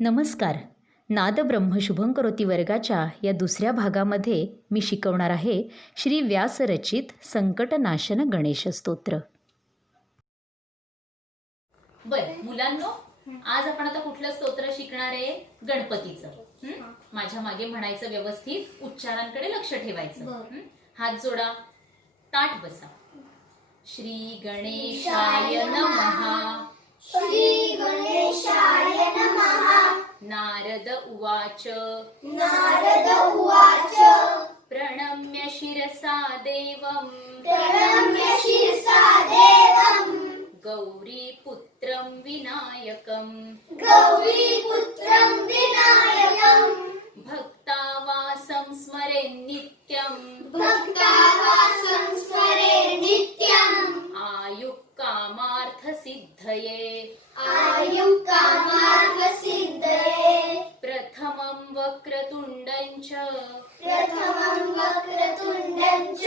नमस्कार. नाद ब्रह्म शुभं करोती वर्गाच्या या दुसऱ्या भागामध्ये मी शिकवणार आहे श्री व्यास रचित संकटनाशन गणेश स्तोत्र. बरं मुलांनो, आज आपण आता कुठलं स्तोत्र शिकणार आहे? गणपतीचं. माझ्या मागे म्हणायचं, व्यवस्थित उच्चारांकडे लक्ष ठेवायचं. हात जोडा, ताठ बसा. श्री गणेशाय नमः. श्री गणेशाय नमः. नारद उवाच. नारद उवाच. प्रणम्य शिरसा देवं. प्रणम्य शिरसा देवं. गौरीपुत्रं विनायकं. गौरीपुत्रं विनायकं. भक्तावासं स्मरेन् नित्यं. भक्तावासं स्मरेन् नित्यम्. आयुक्कामार्थसिद्धये. आयुक्कामार्थसिद्धये. प्रथमं वक्रतुण्डं च. प्रथमं वक्रतुण्डं च.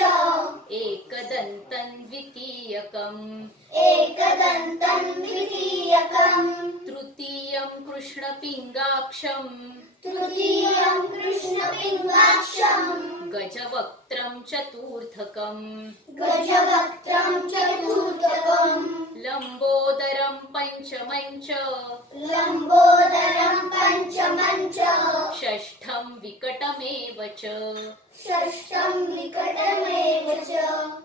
एकदन्तं द्वितीयकम्. एकदन्तं द्वितीयकम्. तृतीयं कृष्णपिङ्गाक्षं. तृतीयं कृष्णपिङ्गाक्षम्. गजवक्त्रं चतुर्थकम्. गजवक्त्रं चतुर्थकम्. लम्बोदरं पञ्चमं च. लम्बोदरं पञ्चमं च. षष्ठं विकटमेव च. षष्ठं विकटमेव च.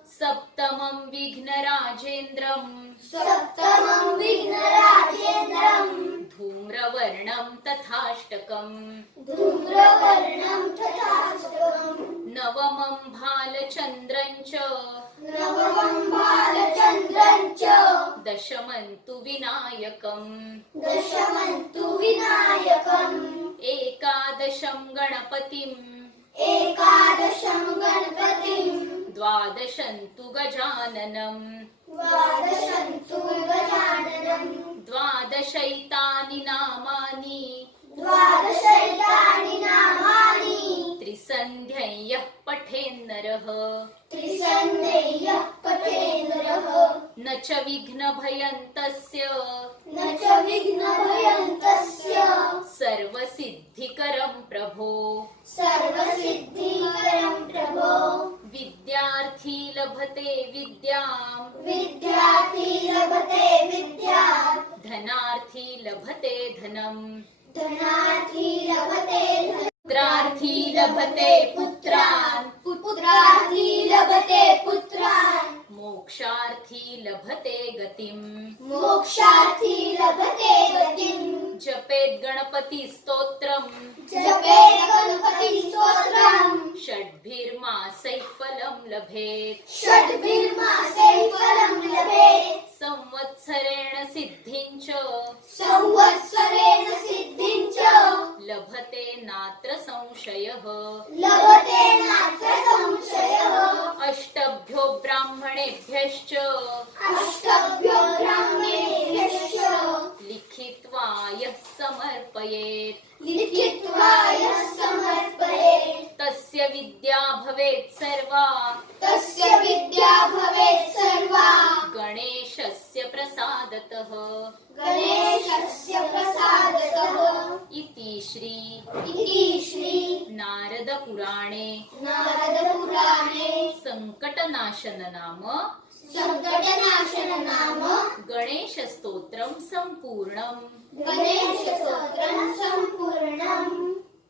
सप्तमं विघ्नराजेन्द्रं. सप्तमं विघ्नराजेन्द्रं. धूम्रवर्णं तथाष्टकम्. धूम्रवर्णं तथाष्टकम्. नवमं भालचन्द्रं च. नवमं बालचन्द्रं च. दशमं तु विनायकम्. दशमं तु विनायकम्. एकादशं गणपतिम्. एकादशं गणपतिम्. द्वादशं तु गजाननम्. द्वादशं तु गजाननम्. द्वादशैतानि नामानि. द्वादशैतानि नामानि. त्रिसन्ध्यं यः पठेन्नरः. त्रिसन्ध्यः पठेन्नरः. न च विघ्नभयं तस्य. न च विघ्नभयं तस्य. सर्वसिद्धिकरं प्रभो. सर्वसिद्धिकरं प्रभो. विद्यार्थी लभते विद्याम्. विद्यार्थी लभते विद्याम्. धनार्थी लभते धनम्. धनार्थी लभते धनम्. पुत्रार्थी लभते पुत्रान्. पुत्रार्थी लभते पुत्रान्. मोक्षार्थी लभते गतिम्. मोक्षार्थी लभते गतिम्. जपेत् गणपति स्तोत्रम्. जपेत् गणपति स्तोत्रम्. षड्भिर्मासैः फलं लभेत्. षड्भिर्मासैः फलं लभेत्. संवत्सरेण सिद्धिं च. संवत्सरेण सिद्धिं च. लभते नात्र संशयः. लभते नात्र संशयः. अष्टभ्यो ब्राह्मणेभ्यश्च. अष्टभ्यो ब्राह्मणेभ्यश्च. लिखित्वा यः समर्पयेत्. लिखित्वा यः समर्पयेत्. तस्य विद्या भवेत् सर्वा. तस्य विद्या भवेत् सर्वा. गणेशस्य प्रसादतः. गणेशस्य प्रसादतः. इति श्री नारदपुराणे नारदपुराणे संकटनाशन नाम संकटनाशन नाम गणेशस्तोत्रं सम्पूर्णम्. गणेश